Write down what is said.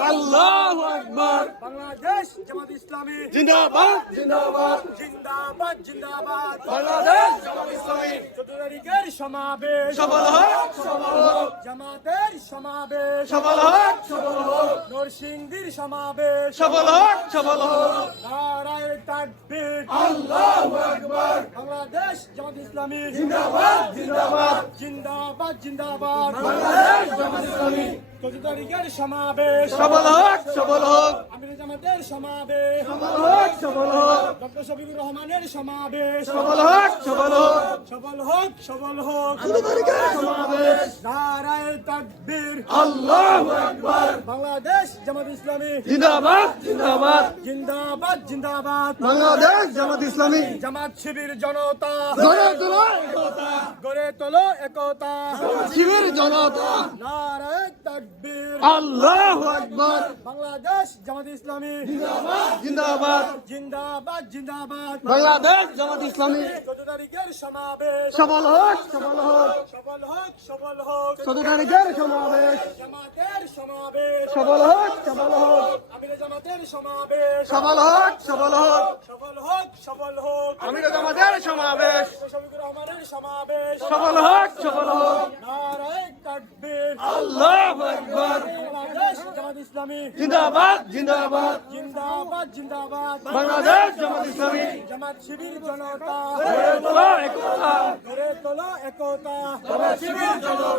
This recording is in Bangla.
আল্লাহু আকবার। বাংলাদেশ জামাত ইসলামী। জিন্দাবাদ। জিন্দাবাদ। জিন্দাবাদ জিন্দাবাদ। বাংলাদেশ জামাত ইসলামী। চোদ্দ সমাবেশ। সফল হোক। সফল হোক। জামাতের সমাবেশ। সফল হোক। সফল হোক। নরসিংদীর সমাবেশ। সফল হোক। সফল হোক। নারায় তাকবীর। আল্লাহু আকবার। বাংলাদেশ জামাত ইসলামী। জিন্দাবাদ। জিন্দাবাদ। জিন্দাবাদ। জিন্দাবাদ। বাংলাদেশ জামাত ইসলামী। চোদ্দ সমাবেশ? সফল হোক সফল হোক আমির জামাতের সমাবেশ। সফল হোক সফল হোক ডক্টর শফিকুর রহমানের সমাবেশ। সফল হোক সফল হোক সফল হোক সফল হোক চোদ্দ তারিখের সমাবেশ? নারায় তাকবীর। আল্লাহু আকবার। বাংলাদেশ জামাত ইসলামী। জিন্দাবাদ জিন্দাবাদ। জিন্দাবাদ জিন্দাবাদ। বাংলাদেশ জামাত ইসলামী। জামাত শিবির জনতা। গড়ে তোলো একতা। গড়ে তোলো একতা। শিবির জনতা। নারায় আল্লাহু আকবার। বাংলাদেশ জামাত ইসলামী। জিন্দাবাদ। জিন্দাবাদ। জিন্দাবাদ বাংলাদেশ জামাত ইসলামী। চোদ্দ তারিখের সমাবেশ। সফল হোক সফল হোক। সফল হোক সফল হোক। চোদ্দ তারিখের সমাবেশ। জামাতের সমাবেশ। সফল হোক সফল হোক। আমির জামাতের সমাবেশ। সফল হোক সফল হোক। সফল হোক সফল হোক। আমির জামাতের সমাবেশ। শফিকুর রহমানের সমাবেশ। সফল হোক সফল হোক। নারায় তাকবীর। আল্লাহু ইসলামী। জিন্দাবাদ জিন্দাবাদ। জিন্দাবাদ জিন্দাবাদ। বাংলাদেশ জামাত ইসলামী। জামাত শিবির জনতা। গড়ে তোলো একতা। গড়ে তোলো একতা। জামাত শিবির জনতা।